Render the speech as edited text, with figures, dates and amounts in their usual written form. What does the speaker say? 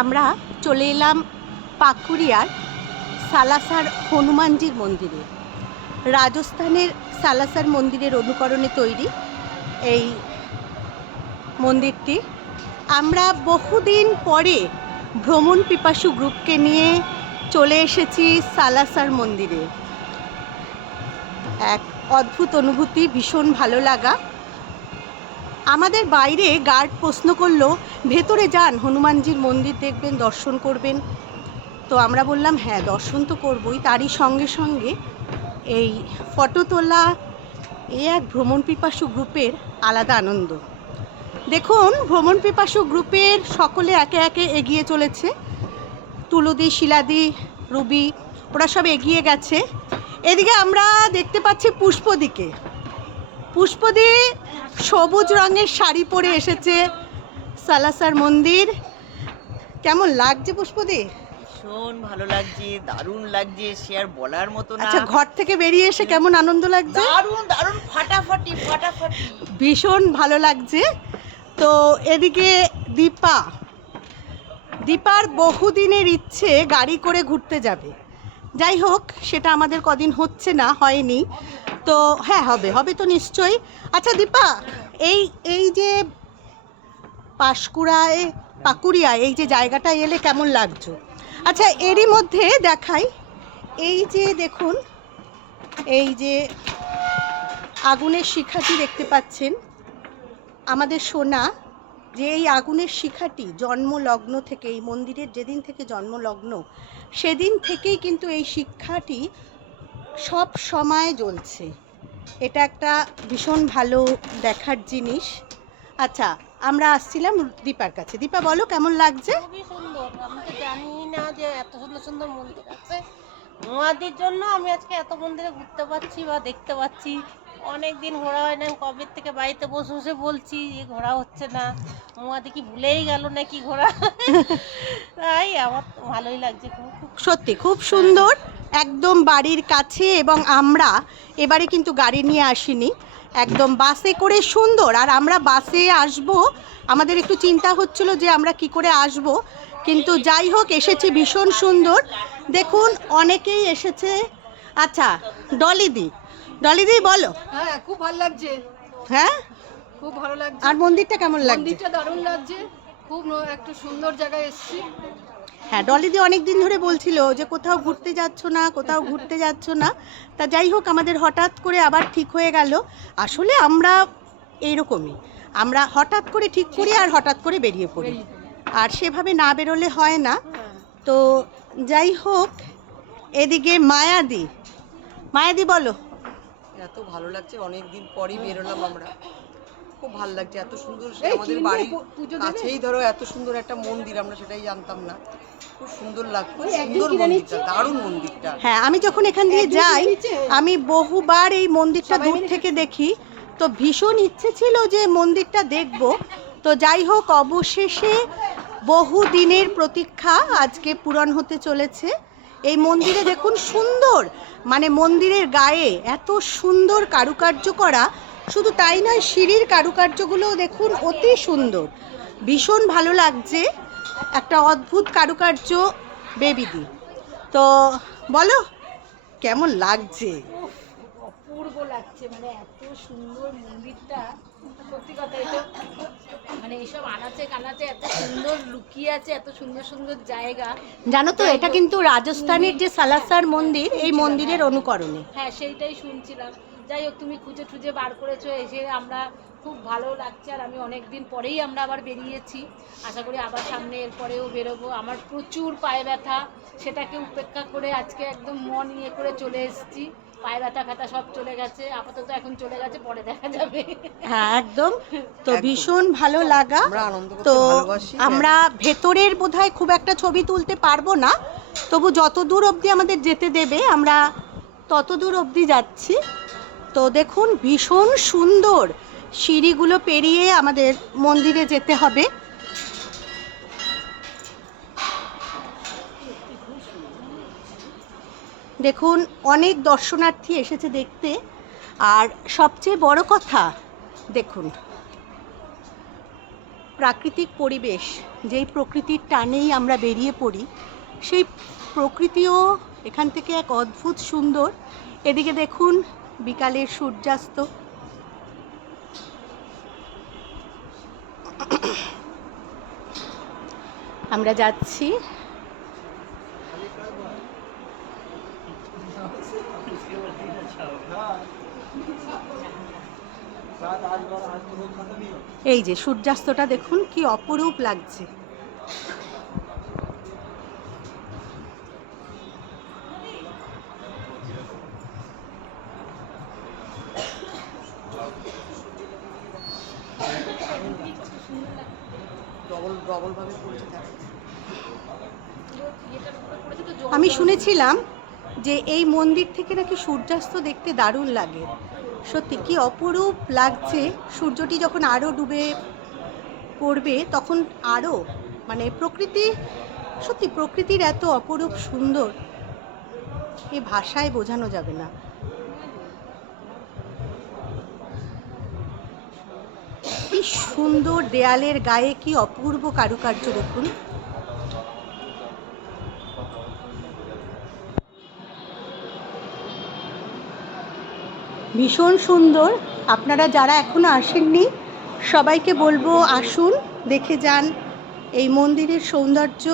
আমরা চলে এলাম পাকুড়িয়ার সালাসার হনুমানজির মন্দিরে। রাজস্থানের সালাসার মন্দিরের অনুকরণে তৈরি এই মন্দিরটি। আমরা বহুদিন পরে ভ্রমণ পিপাসু গ্রুপকে নিয়ে চলে এসেছি সালাসার মন্দিরে। এক অদ্ভুত অনুভূতি, ভীষণ ভালো লাগা। আমাদের বাইরে গার্ড প্রশ্ন করলো, ভেতরে যান, হনুমানজির মন্দির দেখবেন, দর্শন করবেন। তো আমরা বললাম হ্যাঁ, দর্শন তো করবই, তারই সঙ্গে সঙ্গে এই ফটো তোলা, এই এক ভ্রমণ পিপাসু গ্রুপের আলাদা আনন্দ। দেখুন, ভ্রমণ পিপাসু গ্রুপের সকলে একে একে এগিয়ে চলেছে। তুলুদি, শিলাদি, রুবি, ওরা সব এগিয়ে গেছে। এদিকে আমরা দেখতে পাচ্ছি পুষ্পদিকে। পুষ্পদি সবুজ রঙের শাড়ি পরে এসেছে সালাসার মন্দির। কেমন লাগছে পুষ্পদি? ভীষণ ভালো লাগছে, দারুণ লাগছে, সে আর বলার মতো না। আচ্ছা, ঘর থেকে বেরিয়ে এসে কেমন আনন্দ লাগছে? দারুণ দারুণ, ফাটাফাটি ফাটাফাটি, ভীষণ ভালো লাগছে। তো এদিকে দীপার বহুদিনের ইচ্ছে গাড়ি করে ঘুরতে যাবে। যাই হোক, সেটা আমাদের কদিন হচ্ছে না, হয়নি। তো হ্যাঁ, হবে তো নিশ্চয়ই। আচ্ছা দীপা, এই যে পাকুড়িয়ায় এই যে জায়গাটায় এলে কেমন লাগছে? আচ্ছা, এরই মধ্যে দেখাই, এই যে দেখুন, এই যে আগুনের শিখাটি দেখতে পাচ্ছেন, আমাদের সোনা যে এই আগুনের শিখাটি জন্মলগ্ন থেকে, এই মন্দিরের যেদিন থেকে জন্মলগ্ন সেদিন থেকেই কিন্তু এই শিখাটি সব সময় জ্বলছে। এটা একটা ভীষণ ভালো দেখার জিনিস। আচ্ছা, আমরা আসছিলাম দীপার কাছে। দীপা বলো, কেমন লাগছে? খুবই সুন্দর। আমি তো জানি না যে এত সুন্দর সুন্দর মন্দির আছে। মহাদির জন্য আমি আজকে এত মন্দিরে ঘুরতে পারছি বা দেখতে পাচ্ছি। অনেক দিন ঘোরা হয় না, কবে থেকে বাড়িতে বসে বসে বলছি যে ঘোরা হচ্ছে না। মহাদি কি ভুলেই গেল নাকি ঘোরা। তাই আমার তো ভালোই লাগছে খুব। সত্যি খুব সুন্দর, একদম বাড়ির কাছে। এবং আমরা এবারে কিন্তু গাড়ি নিয়ে আসিনি, একদম বাসে করে সুন্দর। আর আমরা বাসে আসব, আমাদের একটু চিন্তা হচ্ছিল যে আমরা কি করে আসব, কিন্তু যাই হোক এসেছি, ভীষণ সুন্দর। দেখুন, অনেকেই এসেছে। আচ্ছা, ডলিদি বলো। হ্যাঁ, খুব ভালো লাগছে। হ্যাঁ, খুব ভালো লাগছে। আর মন্দিরটা কেমন লাগছে? মন্দিরটা দারুণ লাগছে, খুব একটা সুন্দর জায়গায় এসেছি। হ্যাঁ, ডলিদি অনেক দিন ধরে বলছিল যে কোথাও ঘুরতে যাচ্ছ না। তা যাই হোক, আমাদের হঠাৎ করে আবার ঠিক হয়ে গেল। আসলে আমরা এইরকমই, আমরা হঠাৎ করে ঠিক করি আর হঠাৎ করে বেরিয়ে পড়ি, আর সেভাবে না বেরোলে হয় না। তো যাই হোক, এদিকে মায়াদি বলো। এত ভালো লাগছে, অনেক দিন পরই বেরোলাম আমরা, খুব ভালো লাগছে। এত সুন্দর, আমাদের বাড়ির কাছেই ধরো এত সুন্দর একটা মন্দির, আমরা সেটাই জানতাম না। খুব সুন্দর লাগছে, সুন্দর মন্দিরটা, দারুণ মন্দিরটা। হ্যাঁ, আমি যখন এখান দিয়ে যাই, আমি বহুবার এই মন্দিরটা দূর থেকে দেখি। তো ভীষণ ইচ্ছে ছিল যে মন্দিরটা দেখব। তো যাই হোক, অবশেষে বহু দিনের প্রতীক্ষা আজকে পূরণ হতে চলেছে। এই মন্দিরে দেখুন, সুন্দর, মানে মন্দিরের গায়ে এত সুন্দর কারুকার্য করা। শুধু তাই নয়, সিঁড়ির কারুকার্যগুলোও দেখুন, অতি সুন্দর, ভীষণ ভালো লাগছে। একটা অদ্ভুত কারুকার্য বেবিদি। তো বলো, কেমন লাগছে? অপূর্ব লাগছে, মানে এত সুন্দর মন্দিরটা। সত্যি কথা, এটা মানে এইসব আনাচে কানাচে এত সুন্দর লুকিয়ে আছে, এত সুন্দর সুন্দর জায়গা। জানো তো, এটা কিন্তু রাজস্থানের যে সালাসার মন্দির, এই মন্দিরের অনুকরণে। হ্যাঁ, সেইটাই শুনছিলাম। যাই হোক, তুমি খুঁজে খুঁজে বার করেছো, এসে আমরা খুব ভালো লাগছে। আর আমি অনেক দিন পরেই আমরা আবার বেরিয়েছি, আশা করি আবার সামনে এরপরেও বেরোবো। আমার প্রচুর পায়ে ব্যথা, সেটাকে উপেক্ষা করে আজকে একদম মন ইয়ে করে চলে এসেছি। পায়ে ব্যথা সব চলে গেছে, আপাতত এখন চলে গেছে, পরে দেখা যাবে। হ্যাঁ, একদম। তো ভীষণ ভালো লাগা। তো ভালোবাসি। আমরা ভেতরের বোধহয় খুব একটা ছবি তুলতে পারবো না, তবু যত দূর অবধি আমাদের যেতে দেবে আমরা তত দূর অবধি যাচ্ছি। তো দেখুন, ভীষণ সুন্দর, সিঁড়িগুলো পেরিয়ে আমাদের মন্দিরে যেতে হবে। দেখুন, অনেক দর্শনার্থী এসেছে দেখতে। আর সবচেয়ে বড় কথা, দেখুন প্রাকৃতিক পরিবেশ, যেই প্রকৃতির টানেই আমরা বেরিয়ে পড়ি, সেই প্রকৃতিও এখান থেকে এক অদ্ভুত সুন্দর। এদিকে দেখুন বিকালের সূর্যাস্ত। আমরা যাচ্ছি। এই যে সূর্যাস্তটা দেখুন কি অপরূপ লাগছে। ডবল ভাবে পড়েছে থাকে। আমি শুনেছিলাম যে এই মন্দির থেকে নাকি সূর্যাস্ত দেখতে দারুণ লাগে। সত্যি কি অপরূপ লাগছে। সূর্যটি যখন আরও ডুবে পড়বে তখন আরও মানে প্রকৃতি, সত্যি প্রকৃতির এত অপরূপ সুন্দর, এ ভাষায় বোঝানো যাবে না। কি সুন্দর দেয়ালের গায়ে কি অপূর্ব কারুকার্য দেখুন। ভীষণ সুন্দর। আপনারা যারা এখনো আসেননি সবাইকে বলবো আসুন, দেখে যান এই মন্দিরের সৌন্দর্য।